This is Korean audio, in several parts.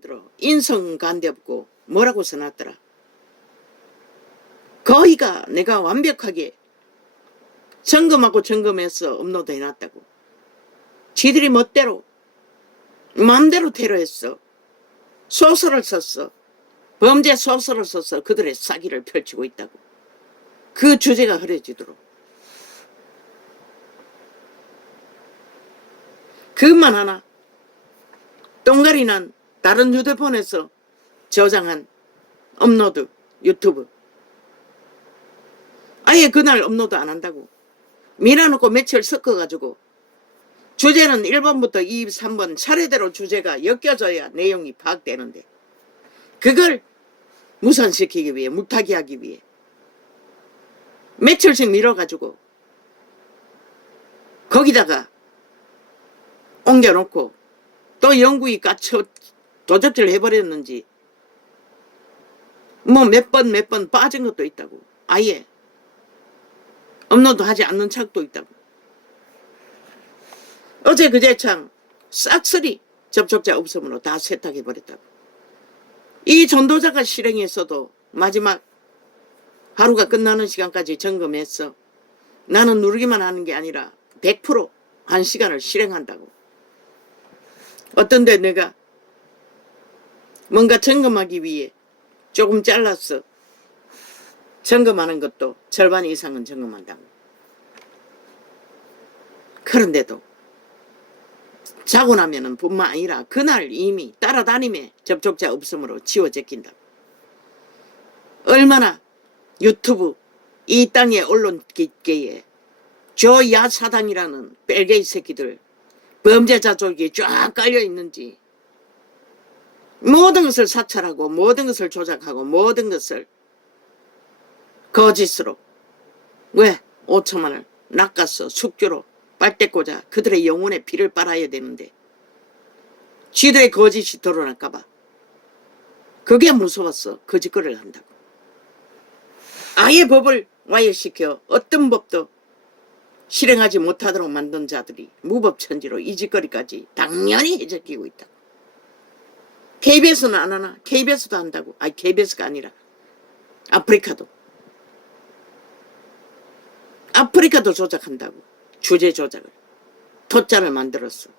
만들어 인성간대없고 뭐라고 써놨더라. 거기가 내가 완벽하게 점검하고 점검해서 업로드 해놨다고. 지들이 멋대로 마음대로 테러했어. 소설을 썼어. 범죄 소설을 써서 그들의 사기를 펼치고 있다고. 그 주제가 흐려지도록. 그것만 하나. 똥가리는 다른 휴대폰에서 저장한 업로드 유튜브. 아예 그날 업로드 안 한다고. 밀어놓고 며칠 섞어가지고 주제는 1번부터 2, 3번 차례대로 주제가 엮여져야 내용이 파악되는데 그걸 무산시키기 위해, 물타기하기 위해 며칠씩 밀어가지고 거기다가 옮겨놓고 또 영구히 까쳐 도접질 해버렸는지 뭐 몇 번 빠진 것도 있다고. 아예 업로드 하지 않는 책도 있다고. 어제 그제창 싹쓸이 접촉자 없음으로 다 세탁해버렸다고. 이 전도자가 실행했어도 마지막 하루가 끝나는 시간까지 점검했어. 나는 누르기만 하는 게 아니라 100% 1시간을 실행한다고. 어떤데 내가 뭔가 점검하기 위해 조금 잘랐어. 점검하는 것도 절반 이상은 점검한다고. 그런데도 자고 나면은 뿐만 아니라 그날 이미 따라다님에 접촉자 없음으로 지워제낀다. 얼마나 유튜브 이 땅의 언론계에 저 야사당이라는 뺄개이 새끼들 범죄자 쪽이 쫙 깔려있는지 모든 것을 사찰하고 모든 것을 조작하고 모든 것을 거짓으로 왜 5천만을 낚아서 숙주로 빨대 꽂아 그들의 영혼에 피를 빨아야 되는데 쥐들의 거짓이 드러날까봐 그게 무서웠어. 거짓거리를 한다고. 아예 법을 와해시켜 어떤 법도 실행하지 못하도록 만든 자들이 무법천지로 이 짓거리까지 당연히 해적이고 있다고. KBS는 안 하나? KBS도 한다고. 아니 KBS가 아니라 아프리카도 조작한다고. 주제 조작을. 토자를 만들었어.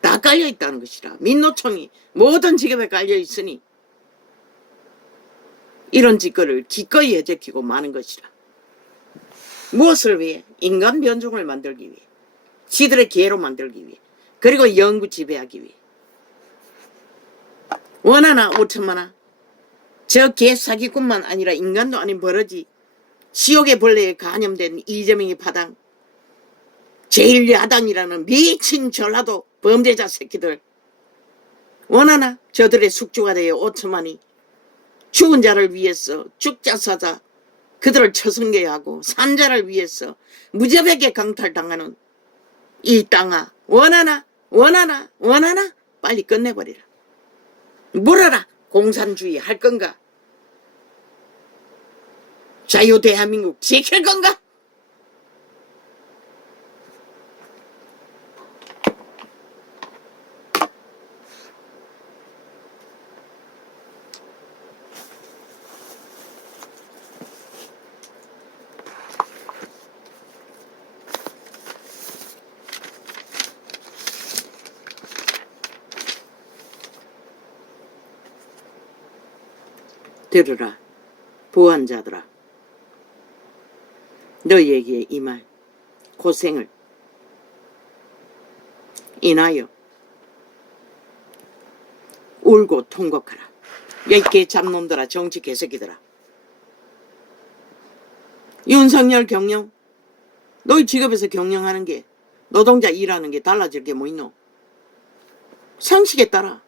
다 깔려있다는 것이라. 민노총이 모든 직업에 깔려있으니 이런 짓거리를 기꺼이 해제키고 마는 것이라. 무엇을 위해? 인간 변종을 만들기 위해. 지들의 기회로 만들기 위해. 그리고 영구 지배하기 위해. 원하나 5천만원. 저 개사기꾼만 아니라 인간도 아닌 버러지. 지옥의 벌레에 간염된 이재명의 파당. 제1야당이라는 미친 전라도 범죄자 새끼들. 원하나 저들의 숙주가 되어 5천만이 죽은 자를 위해서 죽자사자 그들을 처승겨야 하고 산 자를 위해서 무자백에 강탈당하는 이 땅아. 원하나 빨리 끝내버리라. 물어라. 공산주의 할 건가? 자유 대한민국 지킬 건가? 들으라. 보안자들아. 너희에게 이 말 고생을 인하여 울고 통곡하라. 야, 이 개잡놈들아. 정치 개새끼들아. 윤석열 경영. 너희 직업에서 경영하는 게 노동자 일하는 게 달라질 게 뭐 있노? 상식에 따라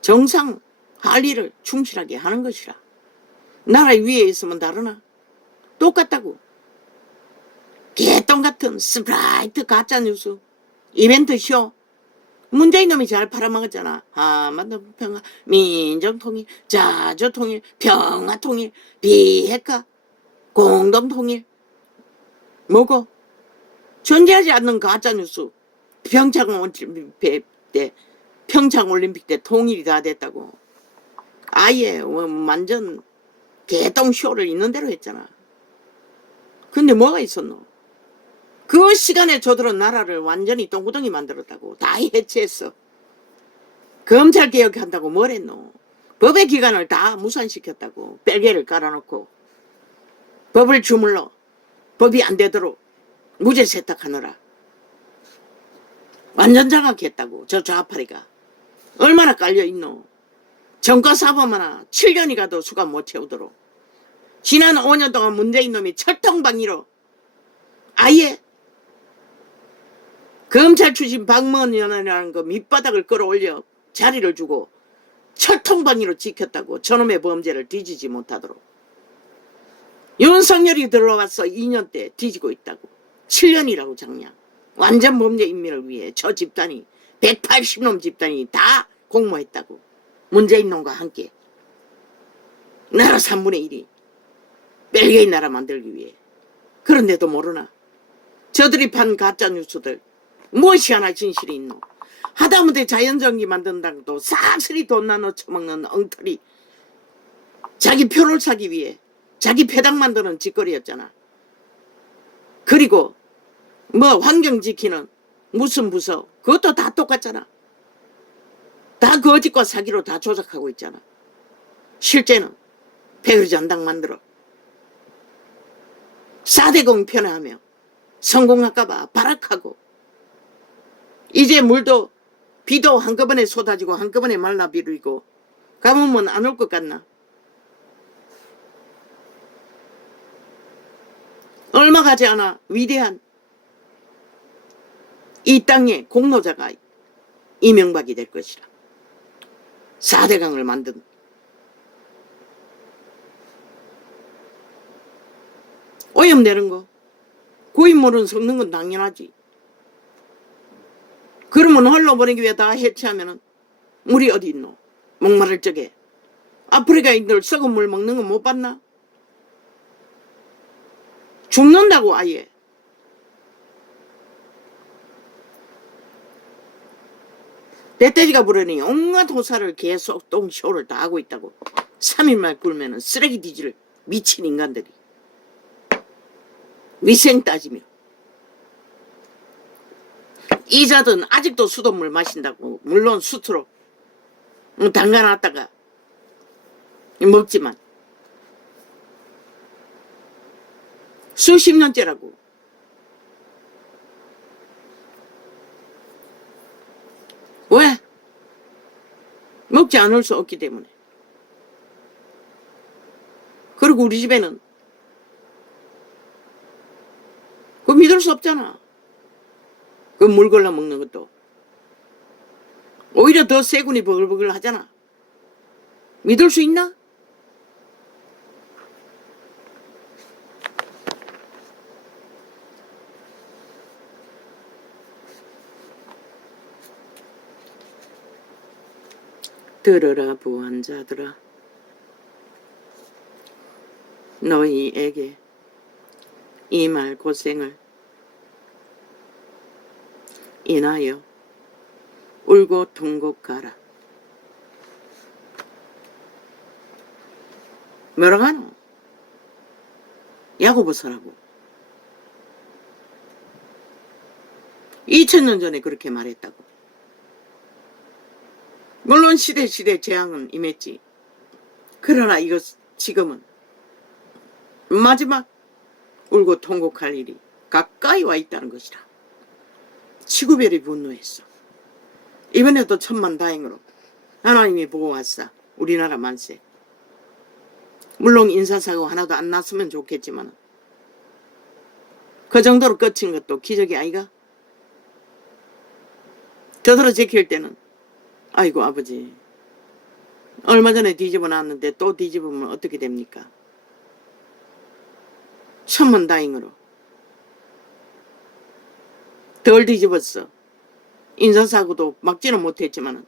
정상 할 일을 충실하게 하는 것이라. 나라 위에 있으면 다르나? 똑같다고. 개똥 같은 스프라이트 가짜뉴스 이벤트 쇼 문재인 놈이 잘 팔아먹었잖아. 한반도 평화 민정통일 자주통일 평화통일 비핵화 공동통일 뭐고 존재하지 않는 가짜뉴스. 평창올림픽 때 통일이 다 됐다고. 아예 완전 개똥쇼를 있는 대로 했잖아. 근데 뭐가 있었노? 그 시간에 저들은 나라를 완전히 똥구덩이 만들었다고. 다 해체했어. 검찰 개혁한다고 뭘 했노? 법의 기관을 다 무산시켰다고. 뺄개를 깔아놓고 법을 주물러 법이 안 되도록 무죄 세탁하느라 완전 장악했다고. 저 좌파리가 얼마나 깔려있노. 정가사범 하나 7년이 가도 수갑 못 채우도록. 지난 5년 동안 문재인 놈이 철통방위로 아예 검찰 출신 박문현이라는 거 밑바닥을 끌어올려 자리를 주고 철통방위로 지켰다고. 저놈의 범죄를 뒤지지 못하도록. 윤석열이 들어와서 2년 때 뒤지고 있다고. 7년이라고 장량. 완전 범죄 인멸을 위해 저 집단이 180놈 집단이 다 공모했다고. 문재인 놈과 함께 나라 3분의 1이 벨기에 나라 만들기 위해. 그런데도 모르나? 저들이 판 가짜뉴스들 무엇이 하나 진실이 있노? 하다못해 자연전기 만든다고도 싹쓸이 돈 나눠 처먹는 엉터리. 자기 표를 사기 위해 자기 배당 만드는 짓거리였잖아. 그리고 뭐 환경 지키는 무슨 부서 그것도 다 똑같잖아. 다 거짓과 사기로 다 조작하고 있잖아. 실제는 백의전당 만들어 4대 공편하며 성공할까봐 발악하고. 이제 물도 비도 한꺼번에 쏟아지고 한꺼번에 말라비리고 가뭄은 안 올 것 같나? 얼마 가지 않아 위대한 이 땅의 공로자가 이명박이 될 것이라. 4대강을 만든 오염 내는 거 고인물은 섞는 건 당연하지. 그러면 흘러보내기 위해 다 해체하면은 물이 어디 있노? 목마를 적에 아프리카인들 썩은 물 먹는 거 못 봤나? 죽는다고 아예. 배때지가 부르니 온갖 호사를 계속 똥쇼를 다 하고 있다고. 3일만 굴면은 쓰레기 뒤질 미친 인간들이. 위생 따지며. 이자든 아직도 수돗물 마신다고. 물론 수트로 담가놨다가 먹지만 수십 년째라고. 왜? 먹지 않을 수 없기 때문에. 그리고 우리 집에는 그거 믿을 수 없잖아. 그 물 걸러 먹는 것도. 오히려 더 세군이 버글버글 하잖아. 믿을 수 있나? 들으라 부한자들아. 너희에게 이 말 고생을 인하여 울고 통곡하라. 뭐라고 하노? 야고보 서라고. 2000년 전에 그렇게 말했다고. 물론 시대 재앙은 임했지. 그러나 이것 지금은 마지막 울고 통곡할 일이 가까이 와 있다는 것이라. 지구별이 분노했어. 이번에도 천만다행으로 하나님이 보고 왔어. 우리나라 만세. 물론 인사사고 하나도 안 났으면 좋겠지만 그 정도로 끝인 것도 기적이 아이가? 저들어 제킬 때는 아이고 아버지 얼마 전에 뒤집어 놨는데 또 뒤집으면 어떻게 됩니까? 천만다행으로 덜 뒤집었어. 인사사고도 막지는 못했지만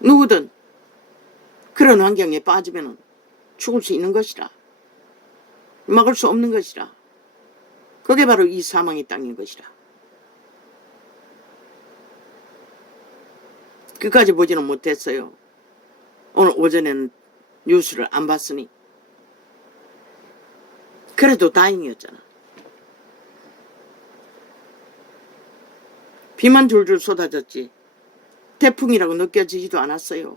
누구든 그런 환경에 빠지면 죽을 수 있는 것이라. 막을 수 없는 것이라. 그게 바로 이 사망의 땅인 것이라. 끝까지 보지는 못했어요. 오늘 오전에는 뉴스를 안 봤으니. 그래도 다행이었잖아. 비만 줄줄 쏟아졌지. 태풍이라고 느껴지지도 않았어요.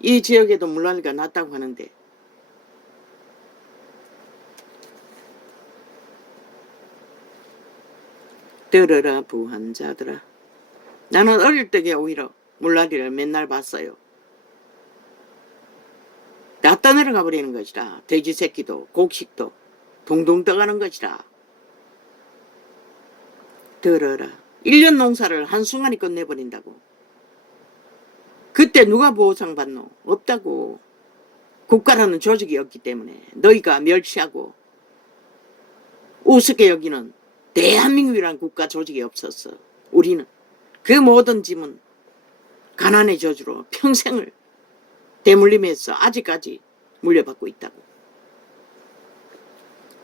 이 지역에도 물난리가 났다고 하는데. 들어라 부한자들아. 나는 어릴 적에 오히려 물난리를 맨날 봤어요. 다 떠내려가 버리는 것이라. 돼지 새끼도 곡식도 동동 떠가는 것이라. 들어라. 1년 농사를 한순간에 끝내버린다고. 그때 누가 보호상 받노? 없다고. 국가라는 조직이 없기 때문에 너희가 멸시하고 우습게 여기는 대한민국이라는 국가 조직이 없었어. 우리는 그 모든 짐은 가난의 저주로 평생을 대물림해서 아직까지 물려받고 있다고.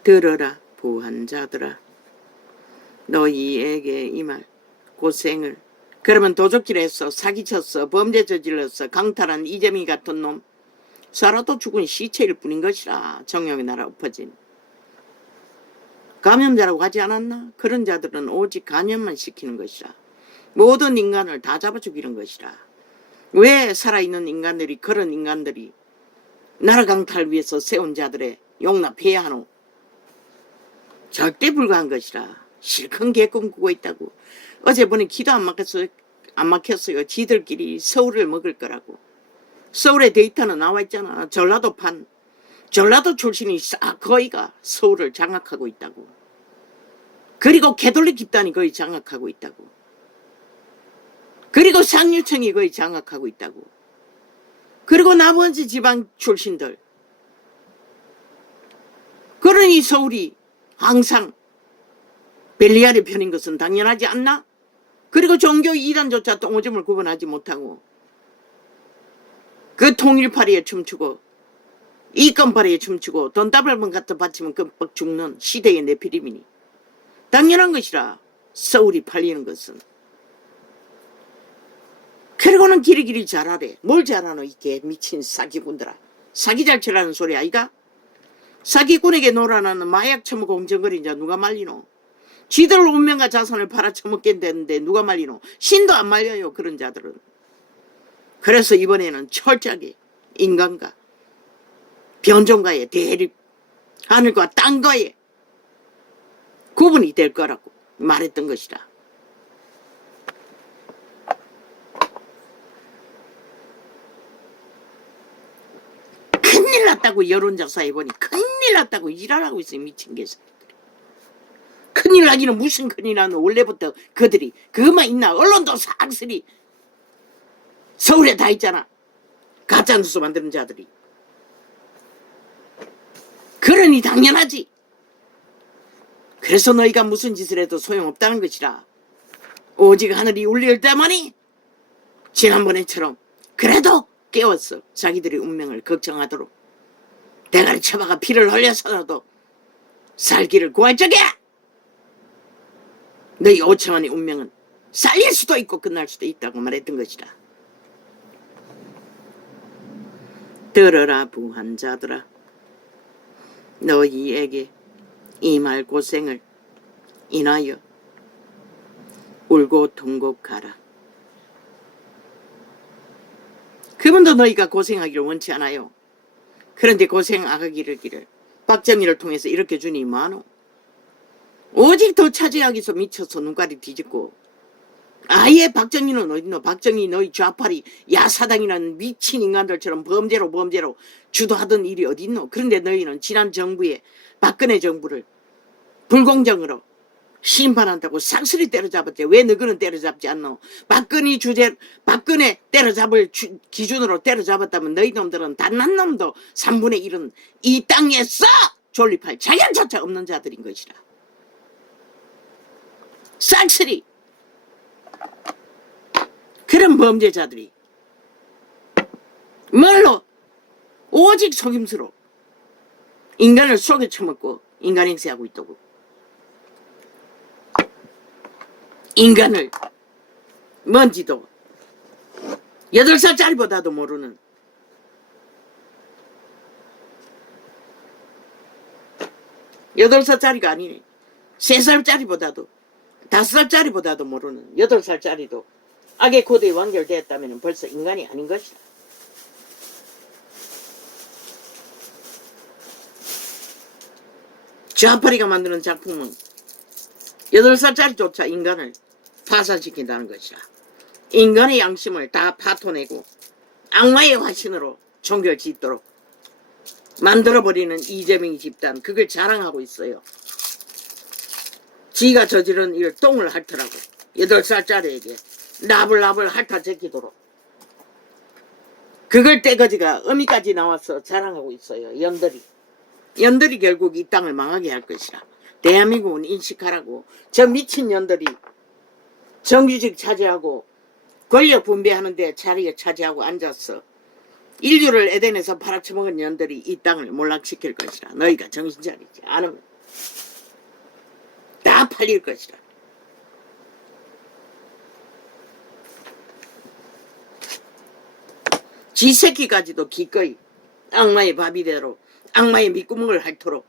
들어라 부한자들아. 너희에게 이 말 고생을. 그러면 도적질했어, 사기쳤어, 범죄 저질렀어, 강탈한 이재명이 같은 놈 살아도 죽은 시체일 뿐인 것이라. 정령의 나라 엎어진 감염자라고 하지 않았나? 그런 자들은 오직 감염만 시키는 것이라. 모든 인간을 다 잡아 죽이는 것이라. 왜 살아있는 인간들이, 그런 인간들이 나라 강탈 위해서 세운 자들의 용납해야 하노? 절대 불가한 것이라. 실컷 개꿈 꾸고 있다고. 어제 보니 기도 안 막혔어요. 지들끼리 서울을 먹을 거라고. 서울의 데이터는 나와 있잖아. 전라도판. 전라도 출신이 싹 거의가 서울을 장악하고 있다고. 그리고 캐톨릭 집단이 거의 장악하고 있다고. 그리고 상류층이 거의 장악하고 있다고. 그리고 나머지 지방 출신들. 그러니 서울이 항상 벨리알의 편인 것은 당연하지 않나? 그리고 종교 이단조차 똥오줌을 구분하지 못하고 그 통일파리에 춤추고 이권파리에 춤추고 돈다발만 갖다 바치면 끔뻑 죽는 시대의 네피림이니 당연한 것이라. 서울이 팔리는 것은. 그리고는 길이길이 잘하래. 뭘 잘하노 이게 미친 사기꾼들아. 사기 잘 치라는 소리 아이가? 사기꾼에게 놀아나는 마약 처먹고 엉정거린 자 누가 말리노? 지들 운명과 자산을 팔아쳐먹겠다는데 누가 말리노? 신도 안 말려요 그런 자들은. 그래서 이번에는 철저하게 인간과 변종과의 대립, 하늘과 땅과의 구분이 될 거라고 말했던 것이다. 큰일 났다고. 여론조사에 보니 큰일 났다고 일하라고 있어요. 미친 개새끼들이. 큰일 나기는 무슨 큰일 나노. 원래부터 그들이 그것만 있나. 언론도 싹쓸이 서울에 다 있잖아. 가짜뉴스 만드는 자들이. 그러니 당연하지. 그래서 너희가 무슨 짓을 해도 소용없다는 것이라. 오직 하늘이 울릴 때만이 지난번에처럼 그래도 깨웠어. 자기들의 운명을 걱정하도록. 대가리 쳐박아 피를 흘려서라도 살기를 구할 적에 너희 5천원의 운명은 살릴 수도 있고 끝날 수도 있다고 말했던 것이라. 들어라 부한자들아. 너희에게 이 말 고생을 인하여 울고 통곡하라. 그분도 너희가 고생하기를 원치 않아요. 그런데 고생하기를 박정희를 통해서 이렇게 주니 많어. 오직 더 차지하기 위해서 미쳐서 눈깔이 뒤집고. 아예 박정희는 어딨노? 박정희 너희 좌파리 야사당이라는 미친 인간들처럼 범죄로 주도하던 일이 어딨노? 그런데 너희는 지난 정부에 박근혜 정부를 불공정으로 심판한다고 싹쓸이 때려잡았지. 왜 너희는 때려잡지 않노? 박근혜 때려잡을 기준으로 때려잡았다면 너희 놈들은 단 한 놈도 3분의 1은 이 땅에서 존립할 자격조차 없는 자들인 것이라. 싹쓸이 그런 범죄자들이 뭘로 오직 속임수로 인간을 속여 처먹고 인간 행세하고 있다고. 인간을 먼지도 8살짜리보다도 모르는 8살짜리가 아니네. 3살짜리보다도 5살짜리보다도 모르는 8살짜리도 악의 코드에 완결되었다면 벌써 인간이 아닌 것이다. 좌파리가 만드는 작품은 8살짜리조차 인간을 파산시킨다는 것이다. 인간의 양심을 다 파토내고 악마의 화신으로 종교를 짓도록 만들어버리는 이재명이 집단, 그걸 자랑하고 있어요. 지가 저지른 일 똥을 핥으라고 8살짜리에게 나불나불 핥아 제끼도록 그걸 떼거지가 어미까지 나와서 자랑하고 있어요. 연들이 결국 이 땅을 망하게 할 것이라. 대한민국은 인식하라고. 저 미친 년들이 정규직 차지하고 권력 분배하는데 자리에 차지하고 앉았어. 인류를 에덴에서 팔아쳐먹은 년들이 이 땅을 몰락시킬 것이라. 너희가 정신 차리지 않으면 다 팔릴 것이라. 지새끼까지도 기꺼이 악마의 바비대로 악마의 밑구멍을 핥도록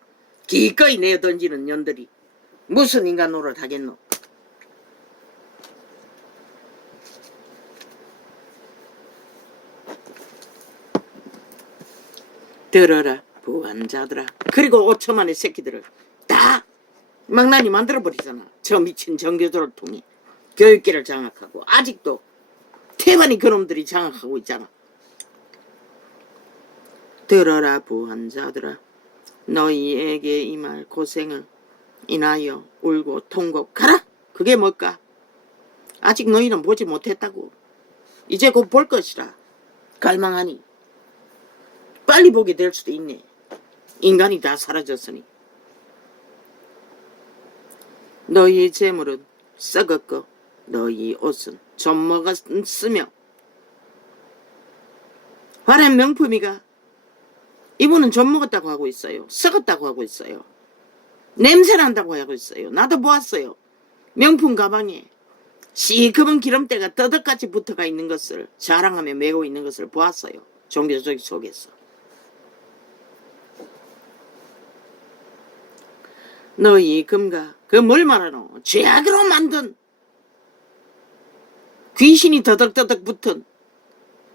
기꺼이 내던지는 년들이 무슨 인간 노릇 하겠노. 들어라 부한자들아. 그리고 5천만의 새끼들을 다 망나니 만들어버리잖아. 저 미친 정교조를 통해 교육계를 장악하고 아직도 태반이 그놈들이 장악하고 있잖아. 들어라 부한자들아. 너희에게 이 말 고생을 인하여 울고 통곡하라. 그게 뭘까? 아직 너희는 보지 못했다고. 이제 곧 볼 것이라. 갈망하니 빨리 보게 될 수도 있네. 인간이 다 사라졌으니. 너희 재물은 썩었고 너희 옷은 좀 먹었으며 화려한 명품이가 이분은 좀 먹었다고 하고 있어요. 썩었다고 하고 있어요. 냄새난다고 하고 있어요. 나도 보았어요. 명품 가방에 시커먼 기름때가 떠덕같이 붙어가 있는 것을 자랑하며 메고 있는 것을 보았어요. 종교적 속에서. 너희 금가 그 뭘 말하노? 죄악으로 만든 귀신이 더덕더덕 붙은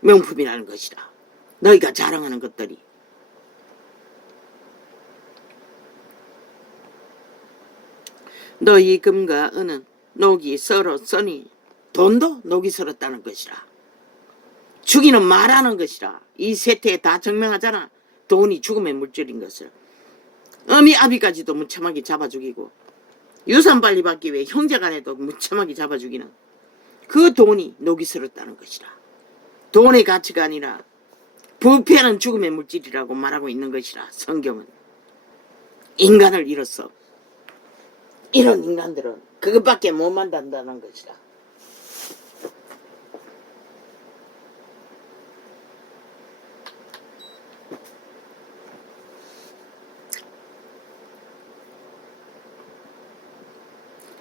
명품이라는 것이다. 너희가 자랑하는 것들이. 너희 금과 은은 녹이 썰었으니 돈도 녹이 썰었다는 것이라. 죽이는 말하는 것이라. 이 세태에 다 증명하잖아. 돈이 죽음의 물질인 것을. 어미 아비까지도 무참하게 잡아 죽이고 유산 빨리 받기 위해 형제간에도 무참하게 잡아 죽이는 그 돈이 녹이 썰었다는 것이라. 돈의 가치가 아니라 부패하는 죽음의 물질이라고 말하고 있는 것이라. 성경은 인간을 잃었어. 이런 인간들은 그것밖에 못 만든다는 것이다.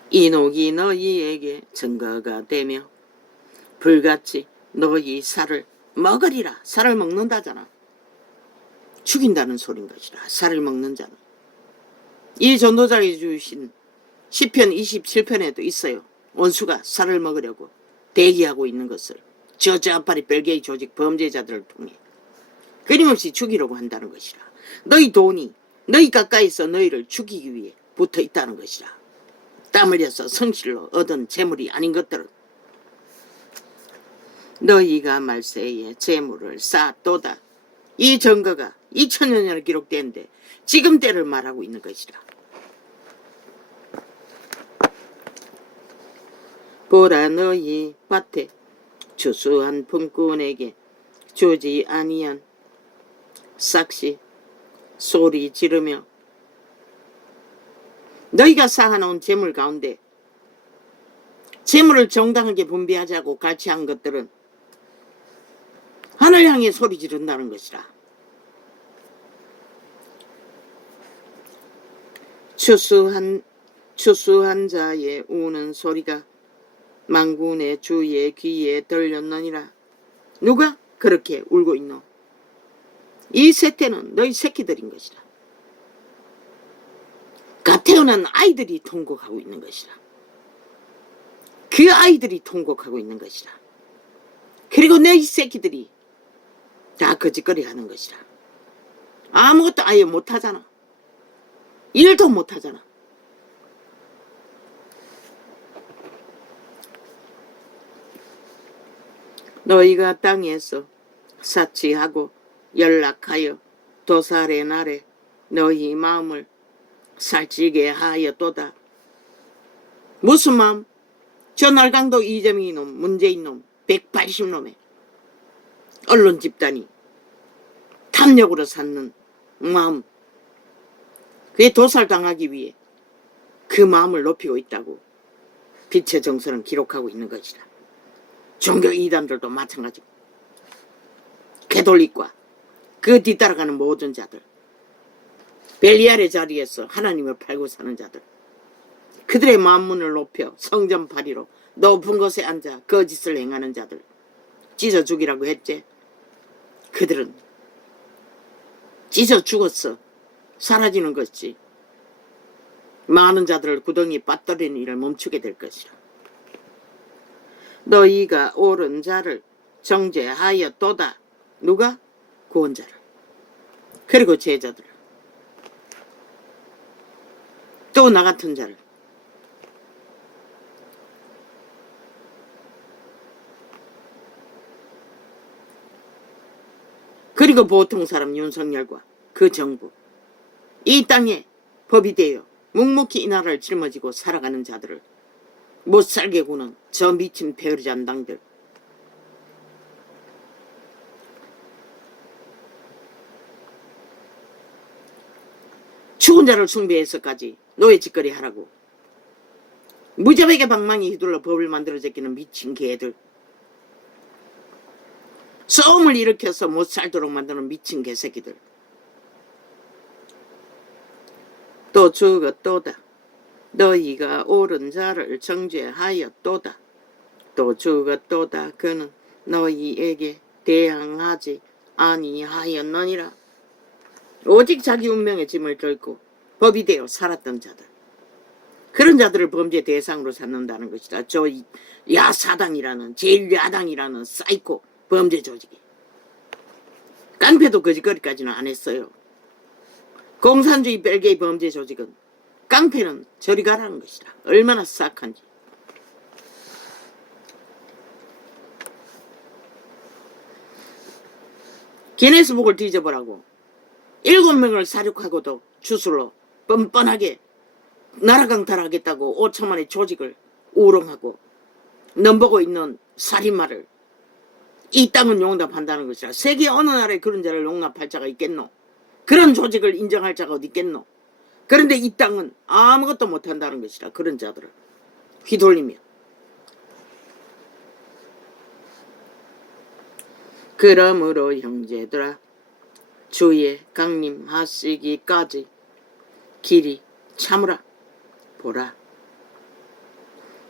이 녹이 너희에게 증거가 되며 불같이 너희 살을 먹으리라. 살을 먹는다잖아. 죽인다는 소린 것이라. 살을 먹는 자는. 이 전도자가 주신 시편 27편에도 있어요. 원수가 살을 먹으려고 대기하고 있는 것을 저 좌파리 별개의 조직 범죄자들을 통해 끊임없이 죽이려고 한다는 것이라. 너희 돈이 너희 가까이서 너희를 죽이기 위해 붙어 있다는 것이라. 땀 흘려서 성실로 얻은 재물이 아닌 것들은 너희가 말세에 재물을 쌓도다. 이 증거가 2000여 년에 기록되는데 지금 때를 말하고 있는 것이라. 보라 너희 밭에 추수한 품꾼에게 주지 아니한 싹시 소리 지르며 너희가 쌓아놓은 재물 가운데 재물을 정당하게 분배하자고 같이 한 것들은 하늘 향해 소리 지른다는 것이라. 추수한 자의 우는 소리가 만군의 주의 귀에 들렸느니라. 누가 그렇게 울고 있노? 이 세태는 너희 새끼들인 것이라. 갓 태어난 아이들이 통곡하고 있는 것이라. 그 아이들이 통곡하고 있는 것이라. 그리고 너희 새끼들이 다 거짓거리 하는 것이라. 아무것도 아예 못하잖아. 일도 못하잖아. 너희가 땅에서 사치하고 연락하여 도살의 날에 너희 마음을 살찌게 하였도다. 무슨 마음? 저 날강도 이재명이 놈, 문재인 놈, 180놈의 언론 집단이 탐욕으로 쌓는 마음, 그게 도살당하기 위해 그 마음을 높이고 있다고 빛의 정서는 기록하고 있는 것이다. 종교 이단들도 마찬가지고, 개돌릭과 그 뒤따라가는 모든 자들, 벨리알의 자리에서 하나님을 팔고 사는 자들, 그들의 만문을 높여 성전 파리로 높은 곳에 앉아 거짓을 행하는 자들 찢어 죽이라고 했지. 그들은 찢어 죽었어. 사라지는 것이 많은 자들을 구덩이에 빠뜨리는 일을 멈추게 될 것이라. 너희가 옳은 자를 정죄하였도다. 누가? 구원자를. 그리고 제자들을. 또 나 같은 자를. 그리고 보통 사람 윤석열과 그 정부, 이 땅에 법이 되어 묵묵히 이 나라를 짊어지고 살아가는 자들을 못살게 구는 저 미친 배의잔당들, 죽은 자를 숭배해서까지 노예짓거리 하라고 무자백의 방망이 휘둘러 법을 만들어 제끼는 미친 개들, 싸움을 일으켜서 못 살도록 만드는 미친 개새끼들, 또 죽었도다. 너희가 옳은 자를 정죄하였도다. 또 죽었도다. 그는 너희에게 대항하지 아니하였느니라. 오직 자기 운명의 짐을 져고 법이 되어 살았던 자들, 그런 자들을 범죄 대상으로 삼는다는 것이다. 저 야사당이라는, 제일야당이라는 사이코 범죄 조직이. 깡패도 거짓거리까지는 안 했어요. 공산주의 벨기에 범죄 조직은 깡패는 저리 가라는 것이다. 얼마나 싹한지. 기네스북을 뒤져보라고. 7명을 사륙하고도 주술로 뻔뻔하게 나라 강탈하겠다고 5천만의 조직을 우롱하고 넘보고 있는 살인마를 이 땅은 용납한다는 것이라. 세계 어느 나라에 그런 자를 용납할 자가 있겠노? 그런 조직을 인정할 자가 어디 있겠노? 그런데 이 땅은 아무것도 못한다는 것이라. 그런 자들을 휘둘리며. 그러므로 형제들아, 주의 강림하시기까지 길이 참으라. 보라,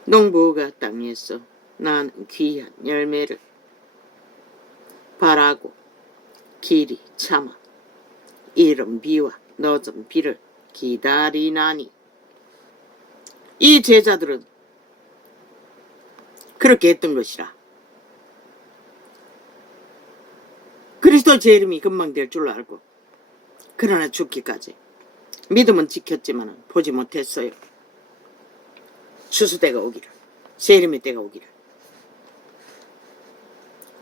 농부가 땅에서 난 귀한 열매를 바라고 길이 참아 이른 비와 늦은 비를 기다리나니. 이 제자들은 그렇게 했던 것이라. 그리스도 제 이름이 금방 될 줄 알고, 그러나 죽기까지 믿음은 지켰지만 보지 못했어요. 추수 때가 오기를, 제 이름의 때가 오기를.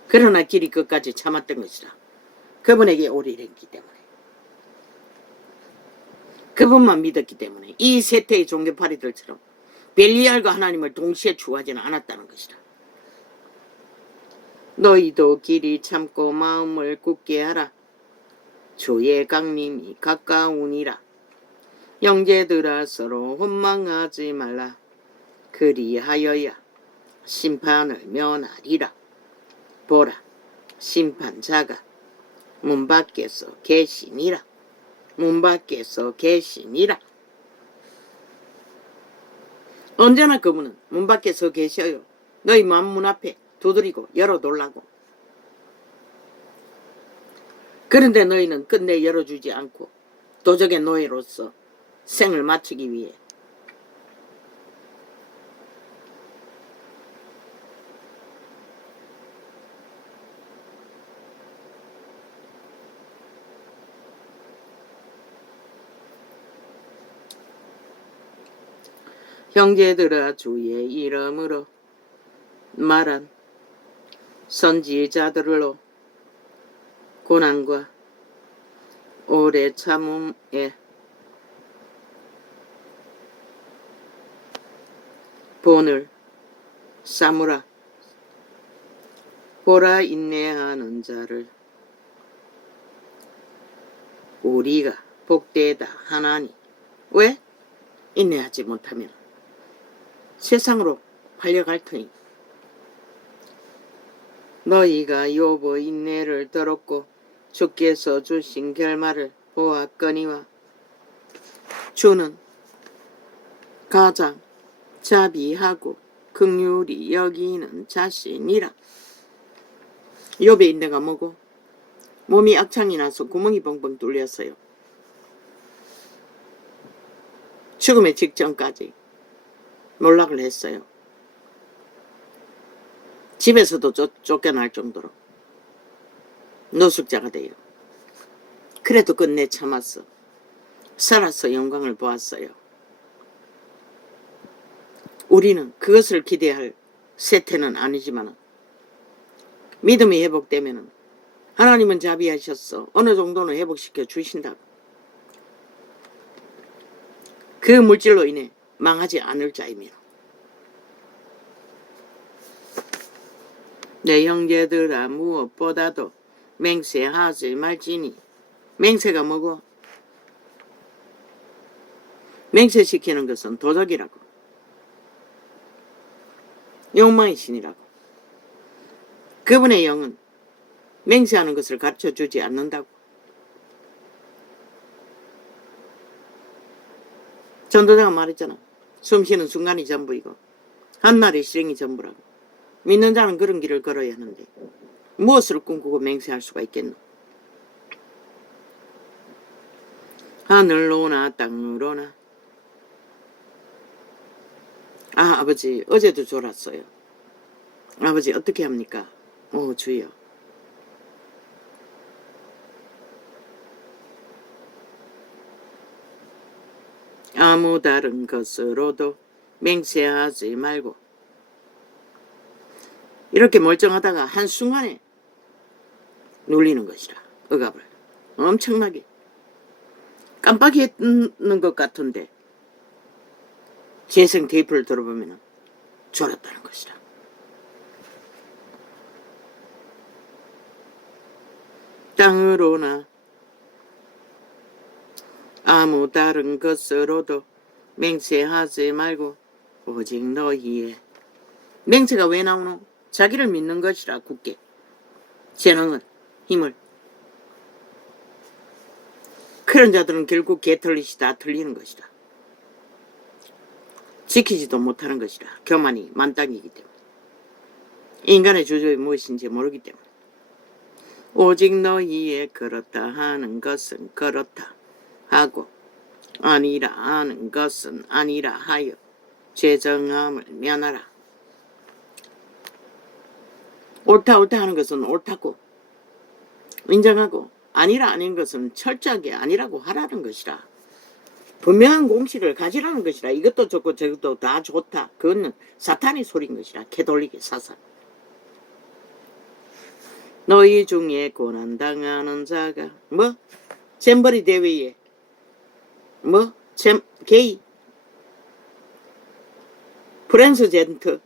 그러나 길이 끝까지 참았던 것이라. 그분에게 오리를 했기 때문에, 그분만 믿었기 때문에 이 세태의 종교파리들처럼 벨리알과 하나님을 동시에 추구하지는 않았다는 것이라. 너희도 길이 참고 마음을 굳게 하라. 주의 강림이 가까우니라. 형제들아, 서로 원망하지 말라. 그리하여야 심판을 면하리라. 보라, 심판자가 문 밖에서 계시니라. 문 밖에서 계시니라. 언제나 그분은 문 밖에서 계셔요. 너희 맘문 앞에 두드리고 열어놓으려고. 그런데 너희는 끝내 열어주지 않고 도적의 노예로서 생을 마치기 위해 형제들아 주의 이름으로 말한 선지자들로 고난과 오래 참음에 본을 삼으라. 보라 인내하는 자를 우리가 복되다 하나니. 왜? 인내하지 못하면 세상으로 팔려갈 터니. 너희가 욥의 인내를 들었고 주께서 주신 결말을 보았거니와 주는 가장 자비하고 긍휼히 여기는 자신이라. 욥의 인내가 뭐고? 몸이 악창이 나서 구멍이 벙벙 뚫렸어요. 죽음의 직전까지 몰락을 했어요. 집에서도 쫓겨날 정도로 노숙자가 돼요. 그래도 끝내 참았어. 살아서 영광을 보았어요. 우리는 그것을 기대할 세태는 아니지만 믿음이 회복되면 하나님은 자비하셨어. 어느 정도는 회복시켜 주신다고. 그 물질로 인해 망하지 않을 자이며. 내 형제들아 무엇보다도 맹세하지 말지니. 맹세가 뭐고? 맹세시키는 것은 도적이라고. 욕망의 신이라고. 그분의 영은 맹세하는 것을 가르쳐주지 않는다고. 전도자가 말했잖아. 숨쉬는 순간이 전부이고 한날의 실행이 전부라고. 믿는 자는 그런 길을 걸어야 하는데 무엇을 꿈꾸고 맹세할 수가 있겠노? 하늘로나 땅으로나. 아버지 어제도 졸았어요. 아버지 어떻게 합니까? 주여. 아무 다른 것으로도 맹세하지 말고. 이렇게 멀쩡하다가 한순간에 눌리는 것이라. 억압을 엄청나게 깜빡했는 것 같은데 재생 테이프를 들어보면 졸았다는 것이라. 땅으로나 아무 다른 것으로도 맹세하지 말고 오직 너희의. 맹세가 왜 나오노? 자기를 믿는 것이라. 굳게 재능은 힘을. 그런 자들은 결국 개털릿이 다 틀리는 것이다. 지키지도 못하는 것이다. 교만이 만땅이기 때문에. 인간의 주저이 무엇인지 모르기 때문에. 오직 너희의 그렇다 하는 것은 그렇다 하고 아니라 하는 것은 아니라 하여 죄정함을 면하라. 옳다 하는 것은 옳다고 인정하고 아니라 아닌 것은 철저하게 아니라고 하라는 것이라. 분명한 공식을 가지라는 것이라. 이것도 좋고 저것도 다 좋다. 그거는 사탄의 소리인 것이라. 개돌리게 사상. 너희 중에 고난당하는 자가 뭐? 잼버리 대회에 뭐? 게이 프랜스 젠트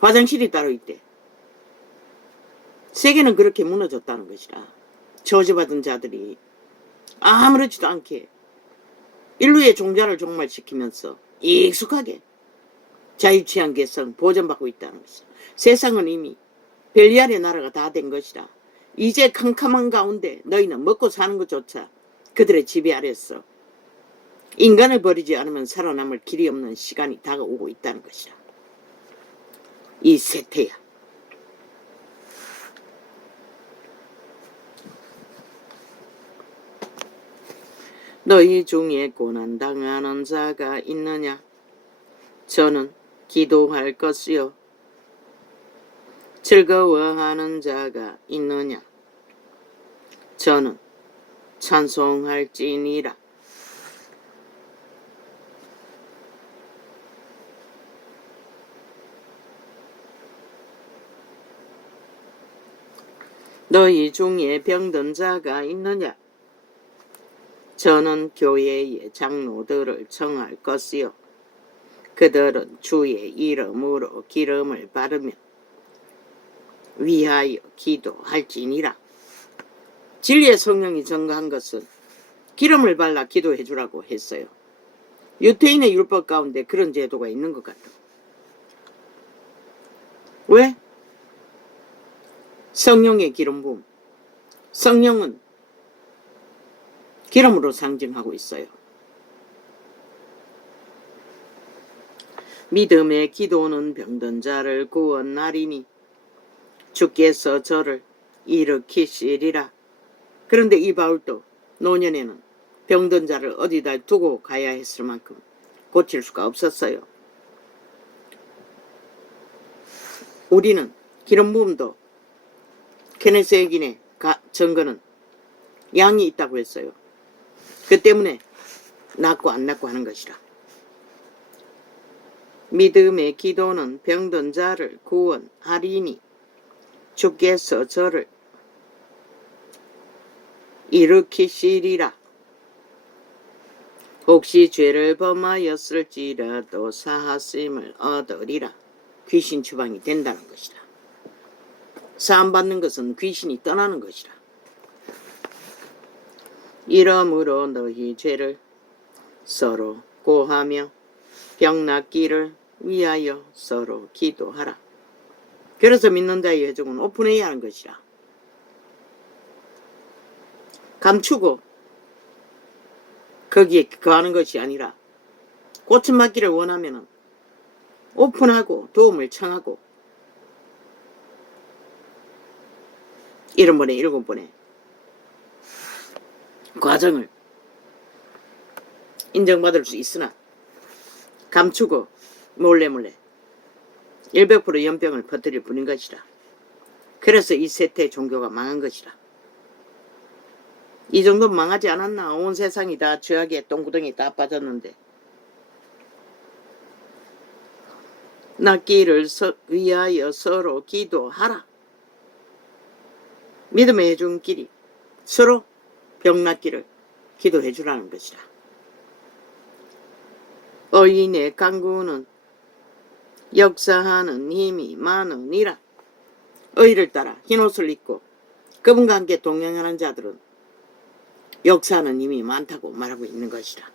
화장실이 따로 있대. 세계는 그렇게 무너졌다는 것이라. 저주받은 자들이 아무렇지도 않게 인류의 종자를 종말시키면서 익숙하게 자유취한 개성 보존받고 있다는 것이다. 세상은 이미 벨리알의 나라가 다 된 것이라. 이제 캄캄한 가운데 너희는 먹고 사는 것조차 그들의 지배 아래서 인간을 버리지 않으면 살아남을 길이 없는 시간이 다가오고 있다는 것이라. 이 세태야. 너희 중에 고난당하는 자가 있느냐? 저는 기도할 것이요. 즐거워하는 자가 있느냐? 저는 찬송할지니라. 너희 중에 병든 자가 있느냐? 저는 교회의 장로들을 청할 것이요. 그들은 주의 이름으로 기름을 바르며 위하여 기도할지니라. 진리의 성령이 증거한 것은 기름을 발라 기도해 주라고 했어요. 유태인의 율법 가운데 그런 제도가 있는 것 같아. 왜? 성령의 기름 부음. 성령은 기름으로 상징하고 있어요. 믿음의 기도는 병든 자를 구원하리니 주께서 저를 일으키시리라. 그런데 이 바울도 노년에는 병든 자를 어디다 두고 가야 했을 만큼 고칠 수가 없었어요. 우리는 기름 부음도 케네스에긴의 증거는 양이 있다고 했어요. 그 때문에 낫고 안 낫고 하는 것이라. 믿음의 기도는 병든 자를 구원하리니 주께서 저를 일으키시리라. 혹시 죄를 범하였을지라도 사하심을 얻으리라. 귀신 추방이 된다는 것이라. 사함받는 것은 귀신이 떠나는 것이라. 이러므로 너희 죄를 서로 고하며 병 낫기를 위하여 서로 기도하라. 그래서 믿는 자의 회중은 오픈해야 하는 것이라. 감추고 거기에 거하는 것이 아니라 고침받기를 원하면 오픈하고 도움을 청하고 70번에 7번에 과정을 인정받을 수 있으나 감추고 몰래 100% 연병을 퍼뜨릴 뿐인 것이라. 그래서 이 세태 종교가 망한 것이라. 이 정도면 망하지 않았나? 온 세상이 다 죄악의 똥구덩이 다 빠졌는데. 낫기를 위하여 서로 기도하라. 믿음의 회중끼리 서로 병 낫기를 기도해 주라는 것이라. 의인의 간구는 역사하는 힘이 많으니라. 의를 따라 흰옷을 입고 그분과 함께 동행하는 자들은 역사하는 힘이 많다고 말하고 있는 것이라.